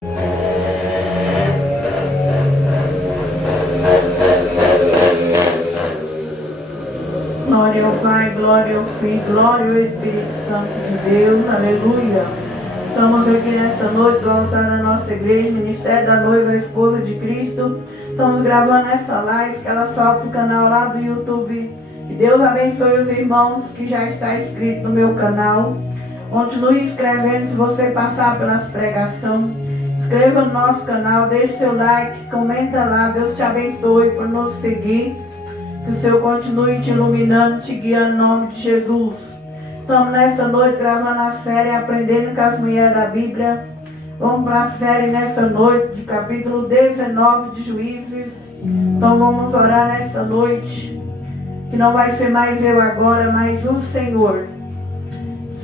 Glória ao Pai, glória ao Filho, glória ao Espírito Santo de Deus, aleluia. Estamos aqui nessa noite do altar da nossa igreja, Ministério da Noiva, a Esposa de Cristo. Estamos gravando essa live, que ela solta o canal lá do YouTube. Que Deus abençoe os irmãos que já está inscrito no meu canal. Continue escrevendo se você passar pelas pregações. Inscreva no nosso canal, deixe seu like, comenta lá. Deus te abençoe por nos seguir. Que o Senhor continue te iluminando, te guiando em nome de Jesus. Estamos nessa noite gravando a série Aprendendo com as Mulheres da Bíblia. Vamos para a série nessa noite de capítulo 19 de Juízes. Então vamos orar nessa noite. Que não vai ser mais eu agora, mas o Senhor.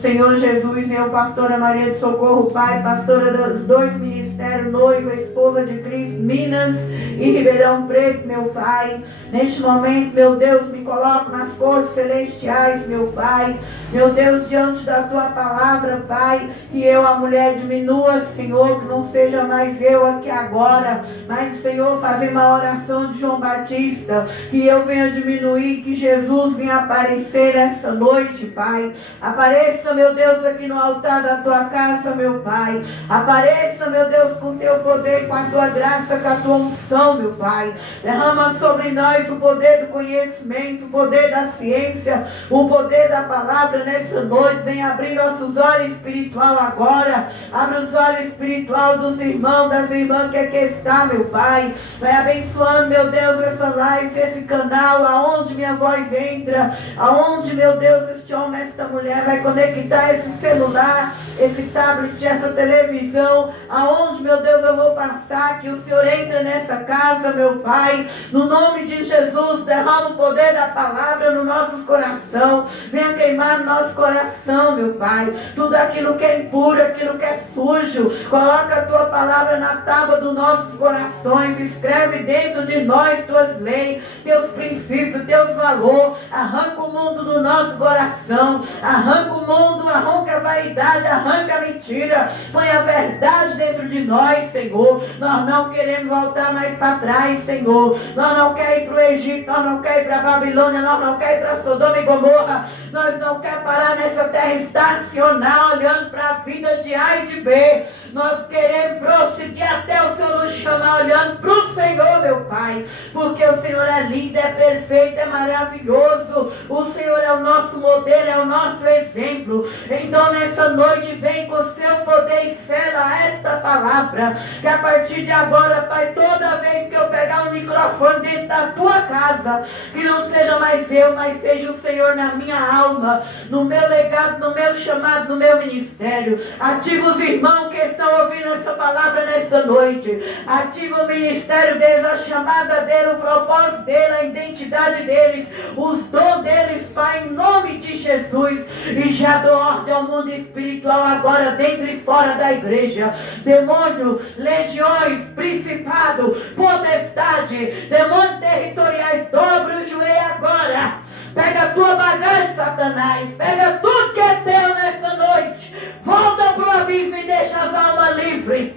Senhor Jesus, eu, pastora Maria de Socorro, Pai, pastora dos dois ministérios, noiva, esposa de Cristo, Minas e Ribeirão Preto, meu Pai. Neste momento, meu Deus, me coloco nas cores celestiais, meu Pai. Meu Deus, diante da Tua palavra, Pai, que eu, a mulher, diminua, Senhor, que não seja mais eu aqui agora, mas, Senhor, fazer uma oração de João Batista, que eu venha diminuir, que Jesus venha aparecer essa noite, Pai. Apareça, meu Deus, aqui no altar da Tua casa, meu Pai. Apareça, meu Deus, com o Teu poder, com a Tua graça, com a Tua unção, meu Pai. Derrama sobre nós o poder do conhecimento, o poder da ciência, o poder da palavra nessa noite. Vem abrir nossos olhos espiritual agora. Abre os olhos espiritual dos irmãos, das irmãs que aqui está, meu Pai. Vai abençoando, meu Deus, essa live, esse canal, aonde minha voz entra, aonde, meu Deus, este homem, esta mulher vai conectar esse celular, esse tablet, essa televisão, aonde, meu Deus, eu vou passar, que o Senhor entra nessa casa, meu Pai, no nome de Jesus. Derrama o poder da palavra no nosso coração, venha queimar no nosso coração, meu Pai, tudo aquilo que é impuro, aquilo que é sujo, coloca a Tua palavra na tábua dos nossos corações, escreve dentro de nós Tuas leis, Teus princípios, Teus valores, arranca o mundo do nosso coração, arranca o mundo, arranca a vaidade, arranca a mentira, põe a verdade dentro de nós, Senhor. Nós não queremos voltar mais para trás, Senhor. Nós não queremos ir para o Egito, nós não queremos ir para a Babilônia, nós não queremos ir para Sodoma e Gomorra, nós não queremos parar nessa terra estacional, olhando para a vida de A e de B. Nós queremos prosseguir até o Senhor nos chamar, olhando para o Senhor, meu Pai, porque o Senhor é lindo, é perfeito, é maravilhoso. O Senhor é o nosso modelo, é o nosso exemplo. Então nessa noite vem com o Seu poder e sela esta palavra, que a partir de agora, Pai, toda vez que eu pegar um microfone dentro da Tua casa, que não seja mais eu, mas seja o Senhor na minha alma, no meu legado, no meu chamado, no meu ministério. Ativa os irmãos que estão ouvindo essa palavra nessa noite. Ativa o ministério deles, a chamada deles, o propósito deles, a identidade deles, os dons deles, Pai, em nome de Jesus. E já dou ordem ao mundo espiritual agora, dentro e fora da igreja. Demônio, legiões, principado, potestade, demônios territoriais, dobre o joelho agora. Pega a tua bagagem, Satanás. Pega tudo que é teu nessa noite. Volta para o abismo e deixa as almas livres.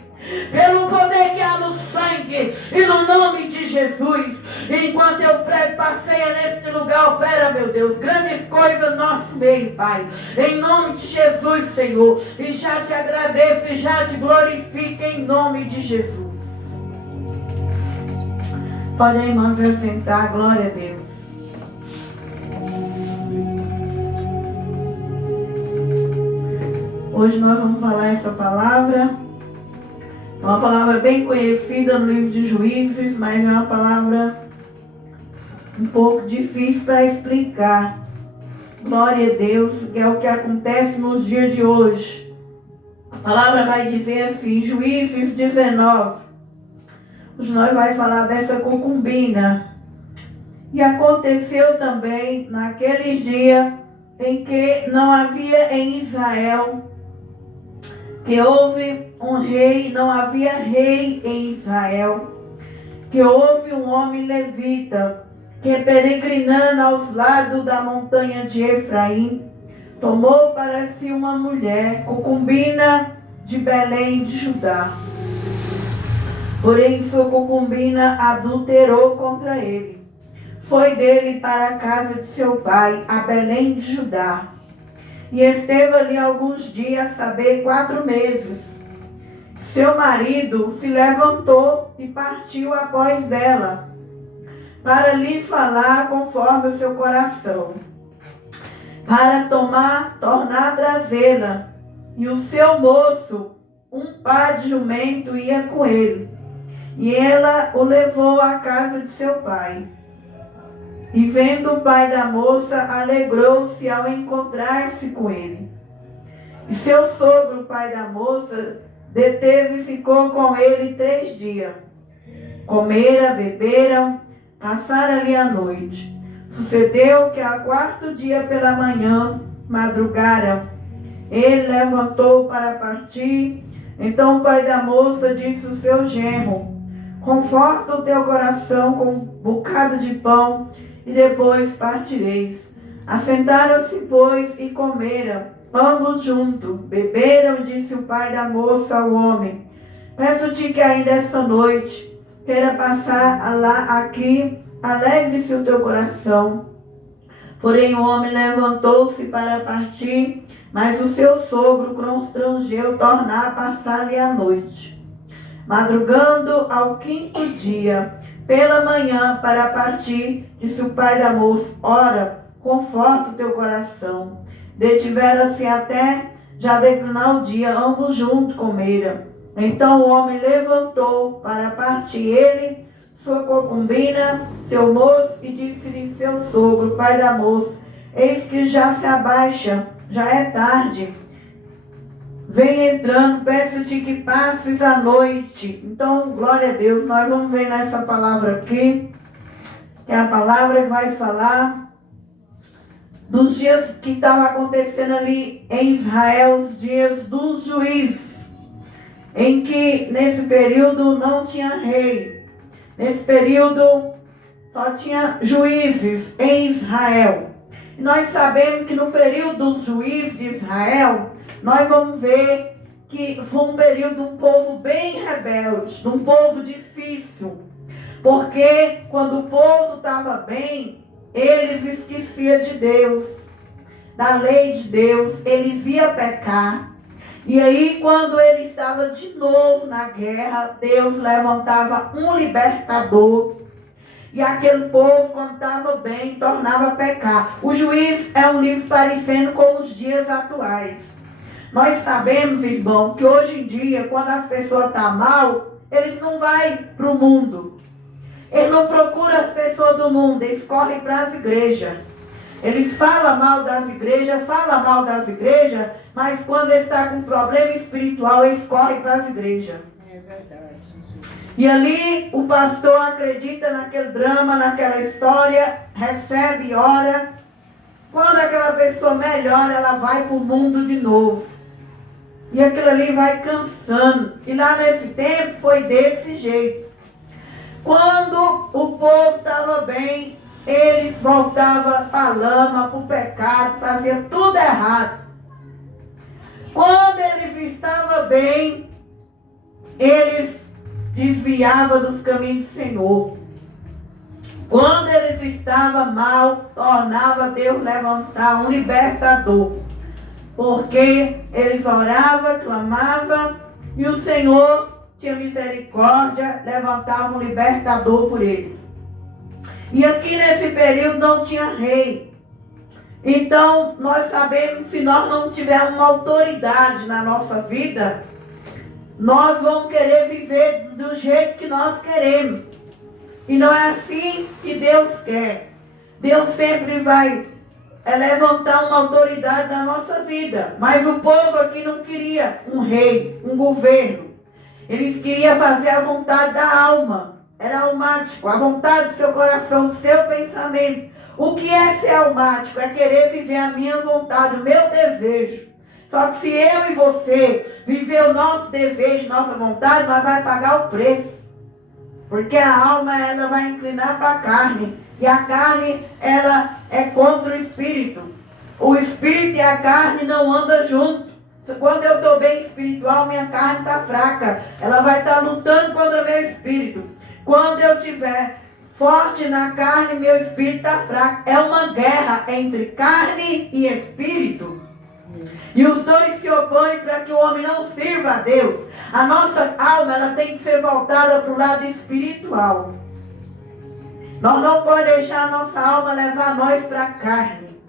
Pelo poder que há no sangue e no nome de Jesus. Enquanto eu prego, passeia neste lugar, opera, meu Deus, grandes coisas no nosso meio, Pai. Em nome de Jesus, Senhor. E já te agradeço e já te glorifico em nome de Jesus. Pode aí, irmãos, sentar. Glória a Deus. Hoje nós vamos falar essa palavra. É uma palavra bem conhecida no livro de Juízes, mas é uma palavra um pouco difícil para explicar. Glória a Deus, que é o que acontece nos dias de hoje. A palavra vai dizer assim, Juízes 19. Hoje nós vamos falar dessa concubina. E aconteceu também naqueles dias em que não havia em Israel, que houve um rei, não havia rei em Israel, que houve um homem levita, que peregrinando aos lados da montanha de Efraim, tomou para si uma mulher, concubina de Belém de Judá. Porém, sua concubina adulterou contra ele. Foi dele para a casa de seu pai, a Belém de Judá. E esteve ali alguns dias, a saber, 4 meses. Seu marido se levantou e partiu após dela, para lhe falar conforme o seu coração, para tornar a trazê-la. E o seu moço, um par de jumento, ia com ele. E ela o levou à casa de seu pai. E vendo o pai da moça, alegrou-se ao encontrar-se com ele. E seu sogro, o pai da moça, deteve e ficou com ele 3 dias. Comeram, beberam, passaram ali a noite. Sucedeu que ao 4º dia pela manhã, madrugaram. Ele levantou para partir. Então o pai da moça disse ao seu genro: conforta o teu coração com um bocado de pão, e depois partireis. Assentaram-se, pois, e comeram, ambos juntos. Beberam, disse o pai da moça ao homem: peço-te que ainda esta noite queira passar lá aqui, alegre-se o teu coração. Porém o homem levantou-se para partir, mas o seu sogro constrangeu tornar a passar-lhe a noite. Madrugando ao 5º dia, pela manhã, para partir, disse o pai da moça: ora, conforta o teu coração. Detiveram-se até já declinar o dia, ambos juntos comeram. Então o homem levantou para partir, ele, sua concubina, seu moço, e disse-lhe seu sogro, pai da moça: eis que já se abaixa, já é tarde. Vem entrando, peço-te que passes a noite. Então, glória a Deus, nós vamos ver nessa palavra aqui, que é a palavra que vai falar dos dias que estavam acontecendo ali em Israel, os dias dos juízes, em que nesse período não tinha rei. Nesse período só tinha juízes em Israel. E nós sabemos que no período dos juízes de Israel, nós vamos ver que foi um período de um povo bem rebelde, de um povo difícil. Porque quando o povo estava bem, eles esqueciam de Deus, da lei de Deus, eles iam pecar. E aí, quando ele estava de novo na guerra, Deus levantava um libertador. E aquele povo, quando estava bem, tornava a pecar. O Juízo é um livro parecendo com os dias atuais. Nós sabemos, irmão, que hoje em dia, quando as pessoas estão mal, eles não vão para o mundo. Eles não procuram as pessoas do mundo, eles correm para as igrejas. Eles falam mal das igrejas, mas quando eles estão com problema espiritual, eles correm para as igrejas. É verdade. E ali o pastor acredita naquele drama, naquela história, recebe, ora. Quando aquela pessoa melhora, ela vai para o mundo de novo. E aquilo ali vai cansando. E lá nesse tempo foi desse jeito. Quando o povo estava bem, eles voltavam para a lama, para o pecado, faziam tudo errado. Quando eles estavam bem, eles desviavam dos caminhos do Senhor. Quando eles estavam mal, tornava Deus levantar um libertador. Porque eles oravam, clamavam, e o Senhor tinha misericórdia, levantava um libertador por eles. E aqui nesse período não tinha rei. Então, nós sabemos que se nós não tivermos uma autoridade na nossa vida, nós vamos querer viver do jeito que nós queremos. E não é assim que Deus quer. Deus sempre vai levantar uma autoridade na nossa vida. Mas o povo aqui não queria um rei, um governo. Eles queriam fazer a vontade da alma. Era almático, a vontade do seu coração, do seu pensamento. O que é ser almático? É querer viver a minha vontade, o meu desejo. Só que se eu e você viver o nosso desejo, nossa vontade, nós vamos pagar o preço. Porque a alma, ela vai inclinar para a carne. E a carne, ela é contra o espírito. O espírito e a carne não andam juntos. Quando eu estou bem espiritual, minha carne está fraca. Ela vai estar lutando contra meu espírito. Quando eu estiver forte na carne, meu espírito está fraco. É uma guerra entre carne e espírito. E os dois se opõem para que o homem não sirva a Deus. A nossa alma, ela tem que ser voltada para o lado espiritual. Nós não podemos deixar a nossa alma levar nós para a carne.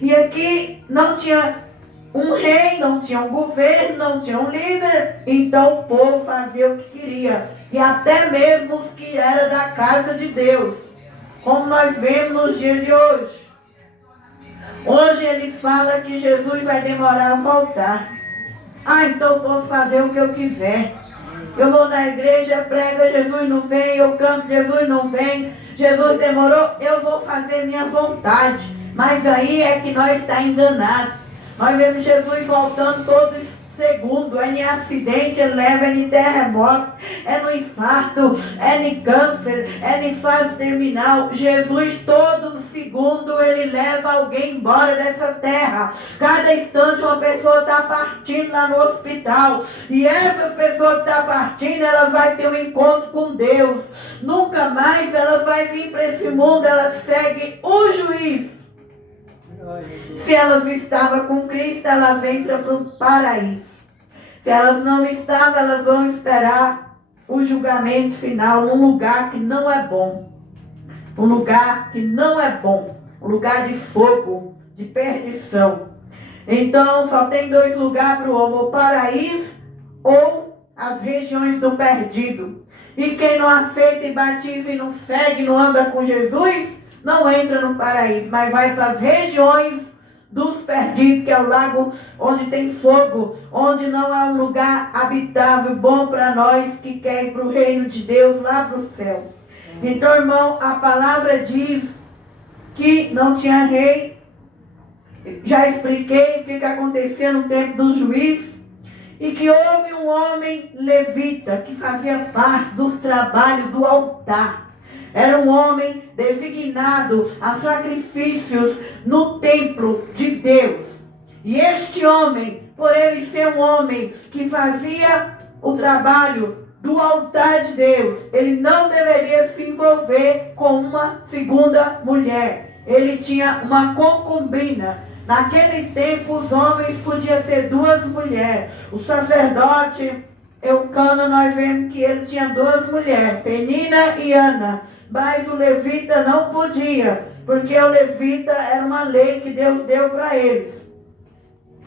E aqui não tinha um rei, não tinha um governo, não tinha um líder. Então o povo fazia o que queria. E até mesmo os que eram da casa de Deus. Como nós vemos nos dias de hoje. Hoje eles falam que Jesus vai demorar a voltar. Então eu posso fazer o que eu quiser. Eu vou na igreja, prego, Jesus não vem. Eu canto, Jesus não vem. Jesus demorou, eu vou fazer minha vontade. Mas aí é que nós estamos enganados. Nós vemos Jesus voltando todo segundo. É em acidente, ele leva, é em terremoto, é no infarto, é em câncer, é em fase terminal. Jesus todo segundo ele leva alguém embora dessa terra. Cada instante uma pessoa está partindo lá no hospital. E essas pessoas que estão partindo, elas vão ter um encontro com Deus. Nunca mais elas vão vir para esse mundo, elas seguem o juiz. Se elas estavam com Cristo, elas entram para o paraíso. Se elas não estavam, elas vão esperar o julgamento final num lugar que não é bom. Um lugar que não é bom. Um lugar de fogo, de perdição. Então, só tem dois lugares para o homem: o paraíso ou as regiões do perdido. E quem não aceita e batiza e não segue, não anda com Jesus, não entra no paraíso, mas vai para as regiões dos perdidos, que é o lago onde tem fogo, onde não é um lugar habitável, bom para nós que quer ir para o reino de Deus, lá para o céu. Então, irmão, a palavra diz que não tinha rei. Já expliquei o que acontecia no tempo dos juízes. E que houve um homem levita que fazia parte dos trabalhos do altar. Era um homem designado a sacrifícios no templo de Deus. E este homem, por ele ser um homem que fazia o trabalho do altar de Deus, ele não deveria se envolver com uma segunda mulher. Ele tinha uma concubina. Naquele tempo os homens podiam ter duas mulheres. O sacerdote Eucana, nós vemos que ele tinha duas mulheres, Penina e Ana. Mas o levita não podia, porque o levita era uma lei que Deus deu para eles.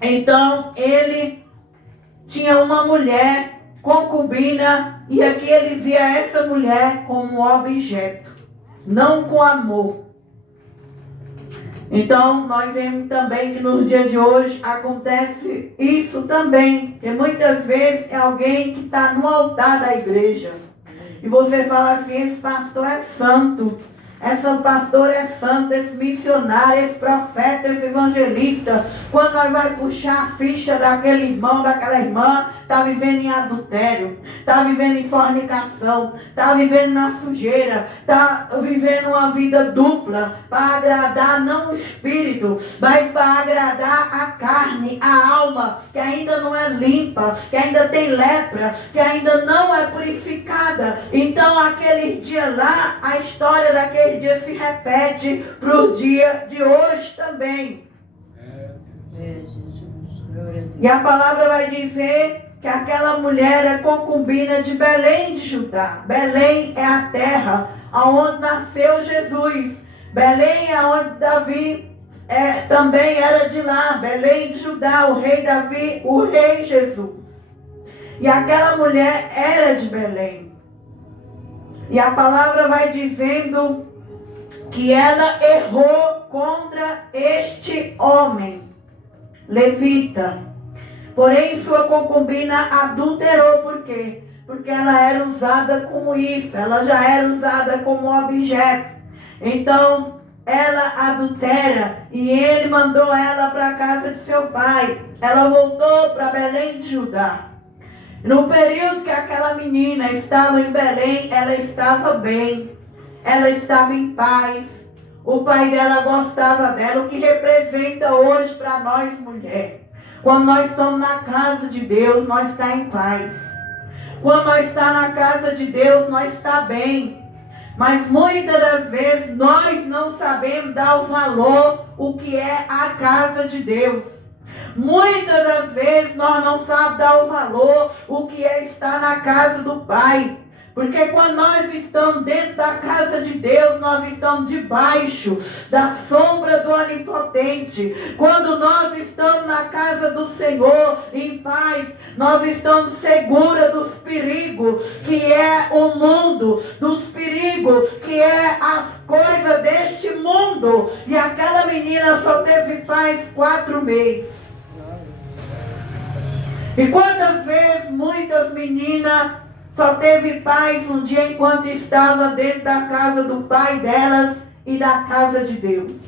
Então ele tinha uma mulher concubina, e aqui ele via essa mulher como um objeto, não com amor. Então nós vemos também que nos dias de hoje acontece isso também, que muitas vezes é alguém que está no altar da igreja. E você fala assim: esse pastor é santo, essa pastora é santa, esse missionário, esse profeta, esse evangelista. Quando nós vamos puxar a ficha daquele irmão, daquela irmã, está vivendo em adultério, está vivendo em fornicação, está vivendo na sujeira, está vivendo uma vida dupla, para agradar não o espírito, mas para agradar a carne, a alma, que ainda não é limpa, que ainda tem lepra, que ainda não é purificada. Então aquele dia lá, a história daquele dia se repete para o dia de hoje também. E a palavra vai dizer que aquela mulher é concubina de Belém de Judá. Belém é a terra onde nasceu Jesus. Belém é onde Davi também era de lá. Belém de Judá, o rei Davi, o rei Jesus. E aquela mulher era de Belém. E a palavra vai dizendo que ela errou contra este homem, levita. Porém, sua concubina adulterou. Por quê? Porque ela era usada como isso. Ela já era usada como objeto. Então, ela adultera. E ele mandou ela para a casa de seu pai. Ela voltou para Belém de Judá. No período que aquela menina estava em Belém, ela estava bem. Ela estava em paz. O pai dela gostava dela, o que representa hoje para nós mulheres. Quando nós estamos na casa de Deus, nós estamos em paz. Quando nós estamos na casa de Deus, nós estamos bem. Mas muitas das vezes nós não sabemos dar o valor, o que é a casa de Deus. Muitas das vezes nós não sabemos dar o valor, o que é estar na casa do Pai. Porque quando nós estamos dentro da casa de Deus, nós estamos debaixo da sombra do Onipotente. Quando nós estamos na casa do Senhor, em paz, nós estamos seguros dos perigos que é o mundo, dos perigos que é as coisas deste mundo. E aquela menina só teve paz 4 meses. E quantas vezes muitas meninas só teve paz um dia enquanto estava dentro da casa do pai delas e da casa de Deus.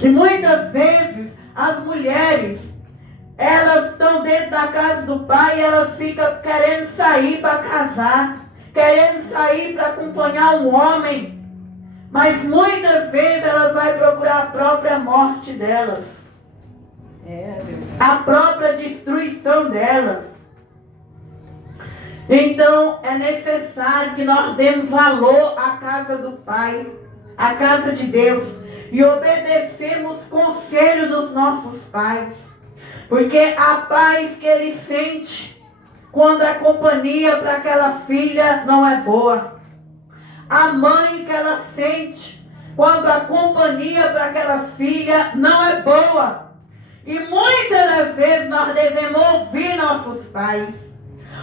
E muitas vezes as mulheres, elas estão dentro da casa do pai e elas ficam querendo sair para casar, querendo sair para acompanhar um homem. Mas muitas vezes elas vão procurar a própria morte delas. A própria destruição delas. Então é necessário que nós demos valor à casa do Pai, à casa de Deus, e obedecemos o conselho dos nossos pais. Porque a paz que ele sente quando a companhia para aquela filha não é boa. A mãe que ela sente quando a companhia para aquela filha não é boa. E muitas das vezes nós devemos ouvir nossos pais.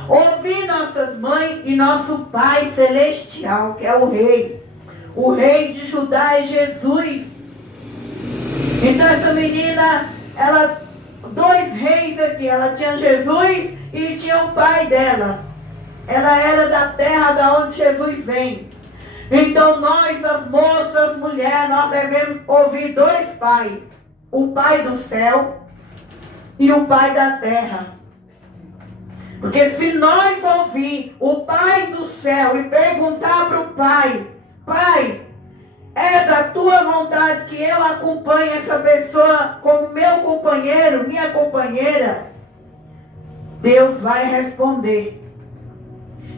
Ouvir nossas mães e nosso Pai Celestial, que é o Rei. O Rei de Judá é Jesus. Então essa menina, ela, 2 reis aqui, ela tinha Jesus e tinha o pai dela. Ela era da terra da onde Jesus vem. Então nós, as moças, as mulheres, nós devemos ouvir 2 pais. O Pai do céu e o Pai da terra. Porque se nós ouvir o Pai do céu e perguntar para o Pai, Pai, é da tua vontade que eu acompanhe essa pessoa como meu companheiro, minha companheira? Deus vai responder.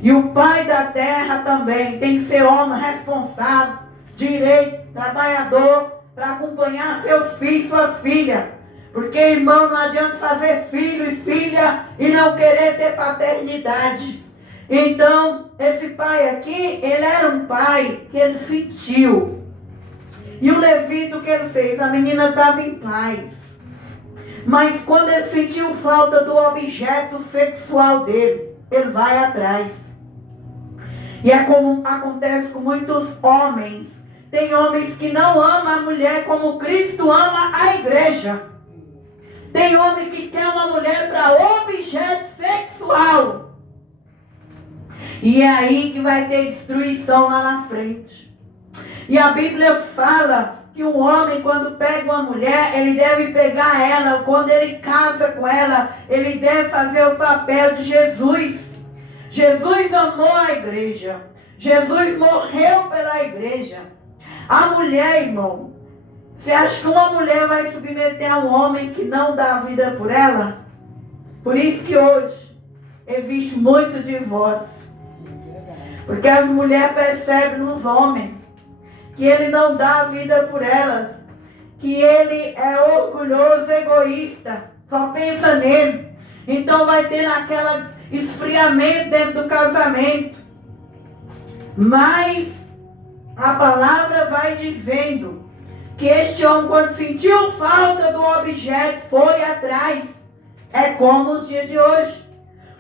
E o Pai da terra também tem que ser homem responsável, direito, trabalhador, para acompanhar seus filhos, suas filhas. Porque, irmão, não adianta fazer filho e filha e não querer ter paternidade. Então, esse pai aqui, ele era um pai que ele sentiu. E o levito que ele fez, a menina estava em paz. Mas quando ele sentiu falta do objeto sexual dele, ele vai atrás. E é como acontece com muitos homens. Tem homens que não amam a mulher como Cristo ama a igreja. Tem homem que quer uma mulher para objeto sexual. E é aí que vai ter destruição lá na frente. E a Bíblia fala que um homem, quando pega uma mulher, ele deve pegar ela. Quando ele casa com ela, ele deve fazer o papel de Jesus. Jesus amou a igreja. Jesus morreu pela igreja. A mulher, irmão, você acha que uma mulher vai submeter a um homem que não dá a vida por ela? Por isso que hoje existe muito divórcio. Porque as mulheres percebem nos homens que ele não dá a vida por elas. Que ele é orgulhoso, egoísta. Só pensa nele. Então vai ter aquele esfriamento dentro do casamento. Mas a palavra vai dizendo que este homem, quando sentiu falta do objeto, foi atrás. É como os dias de hoje.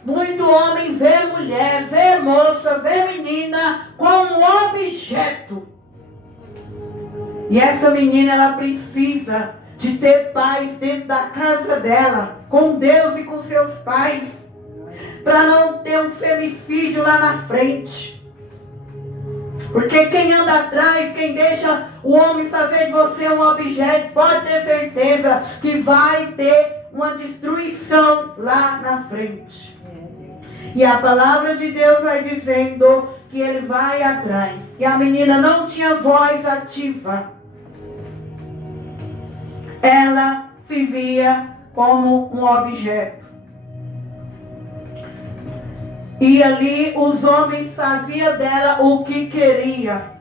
Muito homem vê mulher, vê moça, vê menina como objeto. E essa menina, ela precisa de ter paz dentro da casa dela, com Deus e com seus pais, para não ter um femicídio lá na frente. Porque quem anda atrás, quem deixa o homem fazer de você um objeto, pode ter certeza que vai ter uma destruição lá na frente. E a palavra de Deus vai dizendo que ele vai atrás. E a menina não tinha voz ativa. Ela se via como um objeto. E ali os homens faziam dela o que queria.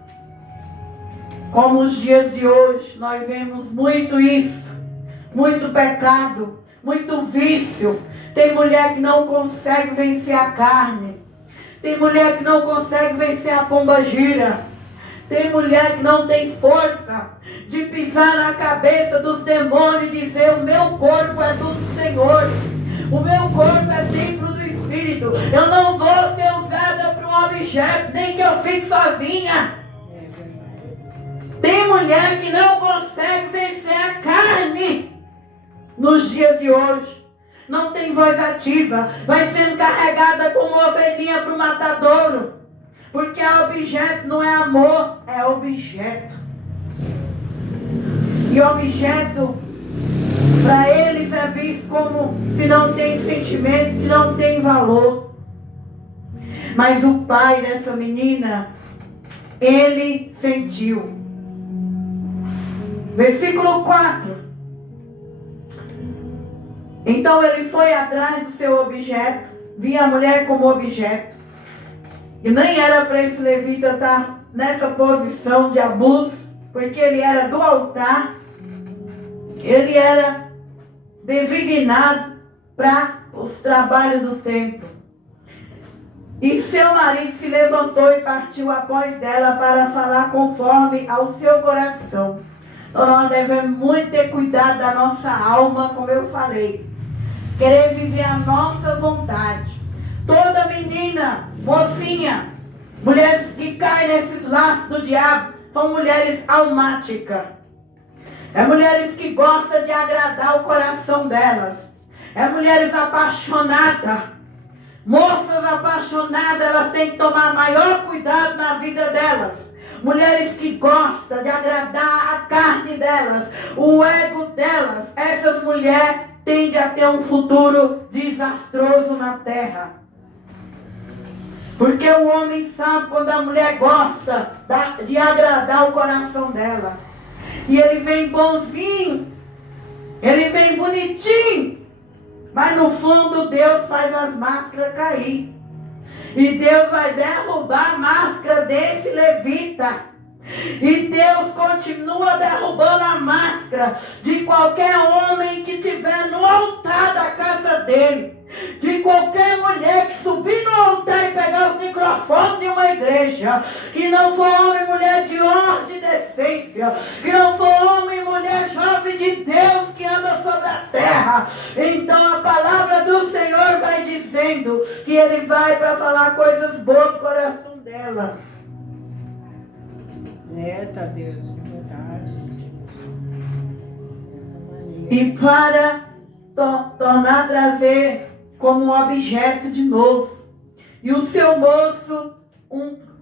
Como os dias de hoje, nós vemos muito isso. Muito pecado, muito vício. Tem mulher que não consegue vencer a carne. Tem mulher que não consegue vencer a pombagira. Tem mulher que não tem força de pisar na cabeça dos demônios e dizer: o meu corpo é do Senhor. O meu corpo é templo do Espírito. Eu não vou ser usada para um objeto, nem que eu fique sozinha. Tem mulher que não consegue vencer a carne nos dias de hoje. Não tem voz ativa. Vai sendo carregada como ovelhinha para o matadouro. Porque objeto não é amor, é objeto. E objeto, para eles, é visto como se não tem sentimento, que não tem valor. Mas o pai dessa menina, ele sentiu. Versículo 4. Então ele foi atrás do seu objeto, via a mulher como objeto. E nem era para esse levita estar nessa posição de abuso, porque ele era do altar, ele era designado para os trabalhos do templo. E seu marido se levantou e partiu após dela para falar conforme ao seu coração. Então nós devemos muito ter cuidado da nossa alma, como eu falei. Querer viver a nossa vontade. Toda menina, mocinha, mulheres que caem nesses laços do diabo, são mulheres almáticas. É mulheres que gostam de agradar o coração delas. É mulheres apaixonadas. Moças apaixonadas, elas têm que tomar maior cuidado na vida delas. Mulheres que gostam de agradar a carne delas, o ego delas. Essas mulheres tendem a ter um futuro desastroso na terra. Porque o homem sabe quando a mulher gosta de agradar o coração dela. E ele vem bonzinho, ele vem bonitinho. Mas no fundo Deus faz as máscaras cair. E Deus vai derrubar a máscara desse levita. E Deus continua derrubando a máscara de qualquer homem que estiver no altar da casa dele. De qualquer mulher que subir no altar e pegar os microfones de uma igreja. Que não for homem e mulher de honra, de decência. Que não for homem e mulher jovem de Deus que anda sobre a terra. Então a palavra do Senhor vai dizendo que ele vai para falar coisas boas do coração dela. Eita Deus, que verdade. E para tornar a trazer como um objeto de novo. E o seu moço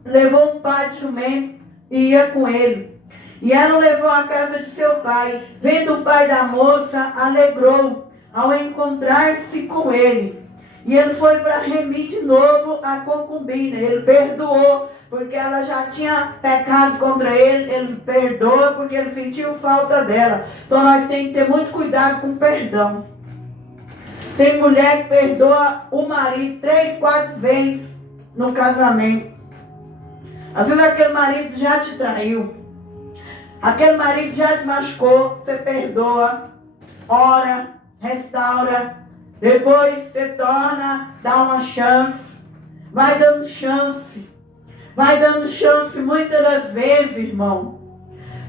levou um par de jumento e ia com ele. E ela o levou à casa de seu pai. Vendo o pai da moça, alegrou ao encontrar-se com ele. E ele foi para remir de novo a concubina. Ele perdoou, porque ela já tinha pecado contra ele. Ele perdoa porque ele sentiu falta dela. Então nós temos que ter muito cuidado com o perdão. Tem mulher que perdoa o marido 3, 4 vezes no casamento. Às vezes aquele marido já te traiu. Aquele marido já te machucou. Você perdoa, ora, restaura. Depois você torna, dá uma chance. Vai dando chance. Vai dando chance muitas das vezes, irmão.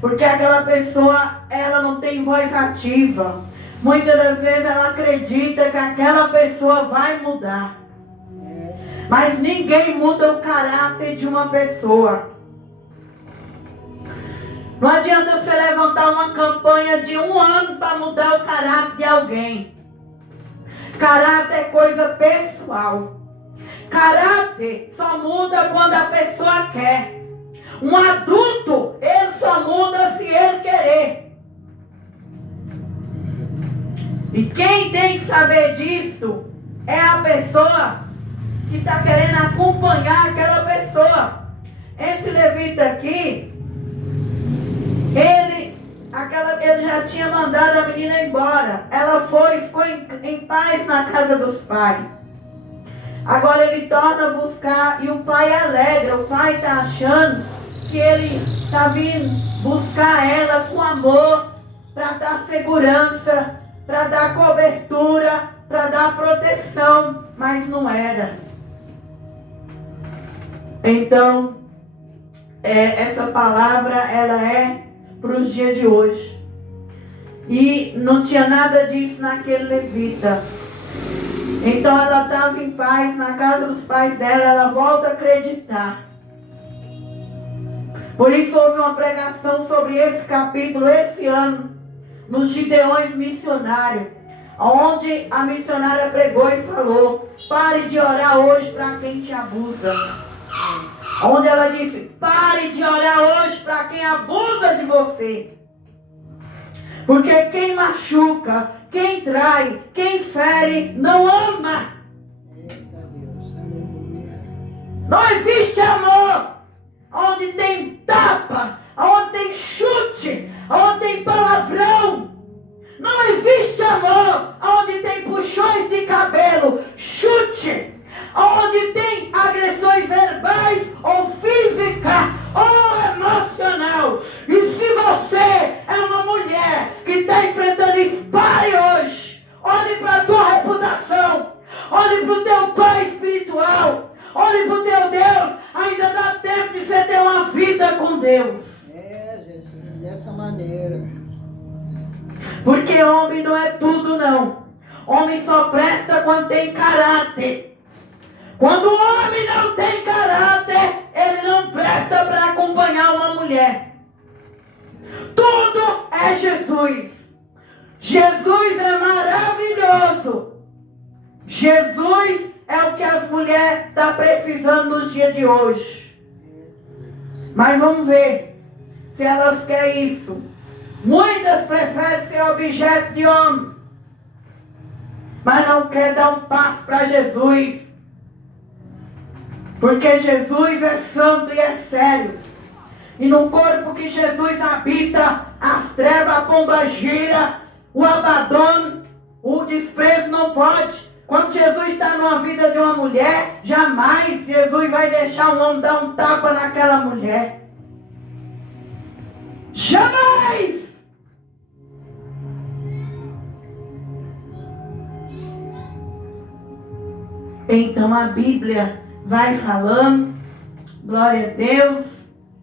Porque aquela pessoa, ela não tem voz ativa. Muitas das vezes ela acredita que aquela pessoa vai mudar. Mas ninguém muda o caráter de uma pessoa. Não adianta você levantar uma campanha de 1 ano para mudar o caráter de alguém. Caráter é coisa pessoal. Caráter só muda quando a pessoa quer. Um adulto, ele só muda se ele querer. E quem tem que saber disso é a pessoa que está querendo acompanhar aquela pessoa. Esse levita aqui, ele já tinha mandado a menina embora. Ela foi, ficou em paz na casa dos pais. Agora ele torna a buscar e o pai alegra. O pai está achando que ele está vindo buscar ela com amor, para dar segurança, para dar cobertura, para dar proteção, mas não era. Então, essa palavra ela é para os dias de hoje. E não tinha nada disso naquele levita. Então ela estava em paz na casa dos pais dela, ela volta a acreditar. Por isso houve uma pregação sobre esse capítulo esse ano, nos Gideões Missionários, onde a missionária pregou e falou: pare de orar hoje para quem te abusa. Onde ela disse: pare de orar hoje para quem abusa de você. Porque quem machuca, quem trai, quem fere, não ama. Não existe amor onde tem tapa, onde tem chute, onde tem palavrão. Não existe amor onde tem puxões de cabelo, chute, onde tem agressões verbais ou física ou emocional. E se você é uma mulher que está enfrentando isso, pare hoje. Olhe para a tua reputação. Olhe para o teu pai espiritual. Olhe para o teu Deus. Ainda dá tempo de você ter uma vida com Deus. Jesus, dessa maneira. Porque homem não é tudo, não. Homem só presta quando tem caráter. Quando o homem não tem caráter, ele não presta para acompanhar uma mulher. Tudo é Jesus. Jesus é maravilhoso. Jesus é o que as mulheres estão precisando nos dias de hoje. Mas vamos ver se elas querem isso. Muitas preferem ser objeto de homem, mas não quer dar um passo para Jesus. Porque Jesus é santo e é sério. E no corpo que Jesus habita, as trevas, a pomba gira, o abandono, o desprezo não pode. Quando Jesus está numa vida de uma mulher, jamais Jesus vai deixar um homem dar um tapa naquela mulher. Jamais! Então a Bíblia vai falando, glória a Deus,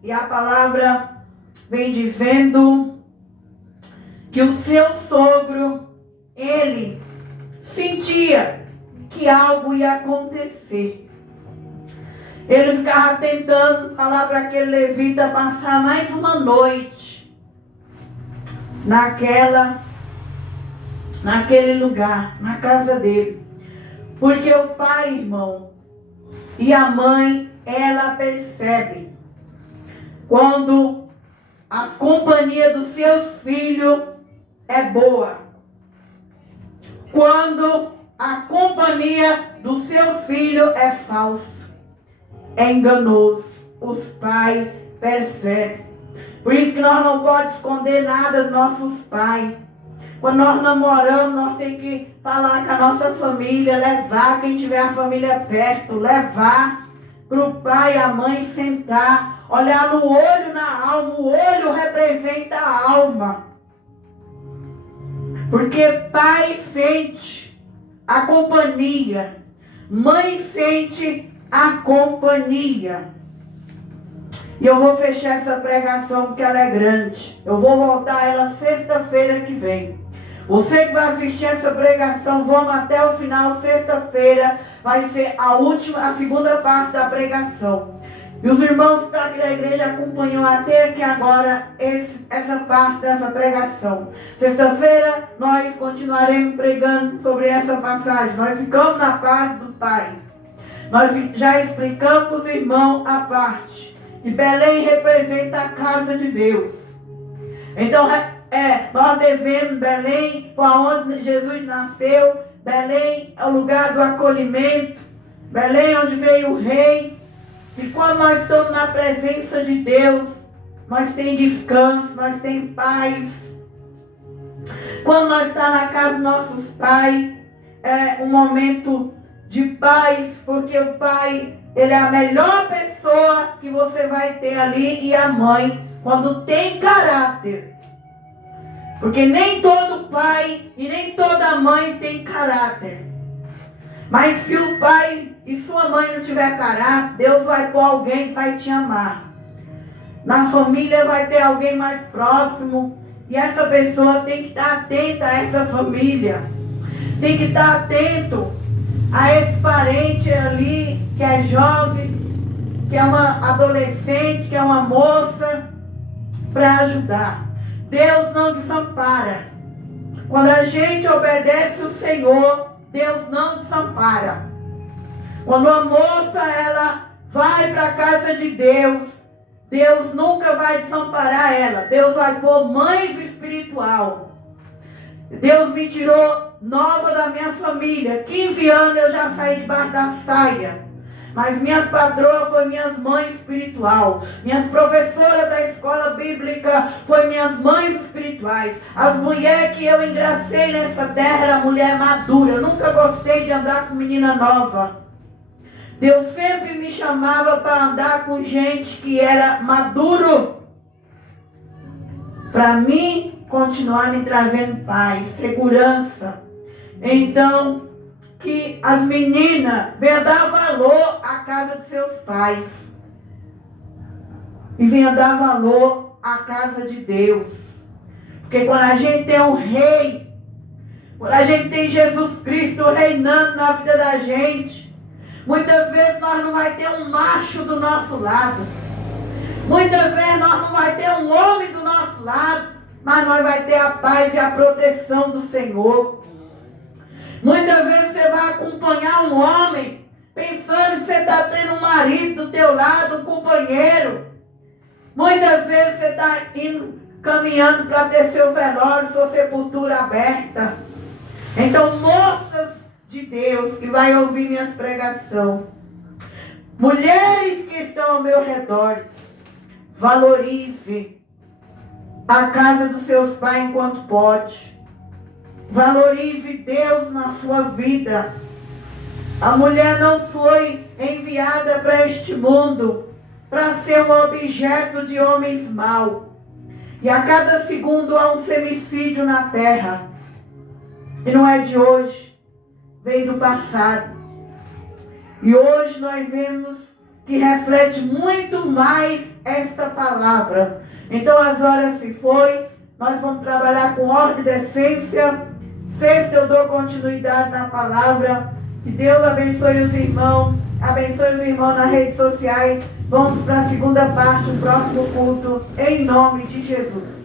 e a palavra vem dizendo que o seu sogro, ele sentia que algo ia acontecer. Ele ficava tentando falar para aquele levita passar mais uma noite naquele lugar, na casa dele. Porque o pai, irmão, e a mãe, ela percebe quando a companhia dos seus filhos é boa. Quando a companhia do seu filho é falsa, é enganoso. Os pais percebem. Por isso que nós não podemos esconder nada dos nossos pais. Quando nós namoramos, nós temos que falar com a nossa família, levar quem tiver a família perto, levar para o pai e a mãe sentar, olhar no olho, na alma. O olho representa a alma. Porque pai sente a companhia, mãe sente a companhia. E eu vou fechar essa pregação porque ela é grande. Eu vou voltar a ela sexta-feira que vem. Você que vai assistir essa pregação, vamos até o final, sexta-feira, vai ser a segunda parte da pregação. E os irmãos que estão aqui na igreja acompanham até aqui agora essa parte dessa pregação. Sexta-feira nós continuaremos pregando sobre essa passagem. Nós ficamos na parte do Pai. Nós já explicamos para os irmãos a parte. E Belém representa a casa de Deus. Então, nós devemos, Belém foi onde Jesus nasceu. Belém é o lugar do acolhimento. Belém é onde veio o rei. E quando nós estamos na presença de Deus, nós temos descanso, nós temos paz. Quando nós estamos na casa dos nossos pais, é um momento de paz, porque o pai, ele é a melhor pessoa que você vai ter ali, e a mãe, quando tem caráter. Porque nem todo pai e nem toda mãe tem caráter. Mas se o pai e sua mãe não tiver caráter, Deus vai pôr alguém que vai te amar. Na família vai ter alguém mais próximo, e essa pessoa tem que estar atenta a essa família. Tem que estar atento a esse parente ali que é jovem, que é uma adolescente, que é uma moça, para ajudar. Deus não desampara. Quando a gente obedece o Senhor, Deus não desampara. Quando a moça ela vai para a casa de Deus, Deus nunca vai desamparar ela. Deus vai pôr mães espiritual. Deus me tirou nova da minha família. 15 anos eu já saí debaixo da saia. Mas minhas patroas foram minhas mães espiritual. Minhas professoras da escola bíblica foram minhas mães espirituais. As mulheres que eu engracei nessa terra eram mulher madura. Eu nunca gostei de andar com menina nova. Deus sempre me chamava para andar com gente que era maduro. Para mim, continuar me trazendo paz, segurança. Então, que as meninas venham dar valor à casa de seus pais. E venham dar valor à casa de Deus. Porque quando a gente tem um rei, quando a gente tem Jesus Cristo reinando na vida da gente, muitas vezes nós não vai ter um macho do nosso lado. Muitas vezes nós não vai ter um homem do nosso lado, mas nós vai ter a paz e a proteção do Senhor. Muitas vezes você vai acompanhar um homem, pensando que você está tendo um marido do teu lado, um companheiro. Muitas vezes você está indo, caminhando para ter seu velório, sua sepultura aberta. Então, moças de Deus que vai ouvir minhas pregações, mulheres que estão ao meu redor, valorize a casa dos seus pais enquanto pode. Valorize Deus na sua vida. A mulher não foi enviada para este mundo para ser um objeto de homens maus. E a cada segundo há um femicídio na terra. E não é de hoje, veio do passado. E hoje nós vemos que reflete muito mais esta palavra. Então as horas se foi, nós vamos trabalhar com ordem e decência. Sexta eu dou continuidade na palavra. Que Deus abençoe os irmãos nas redes sociais. Vamos para a segunda parte, o próximo culto, em nome de Jesus.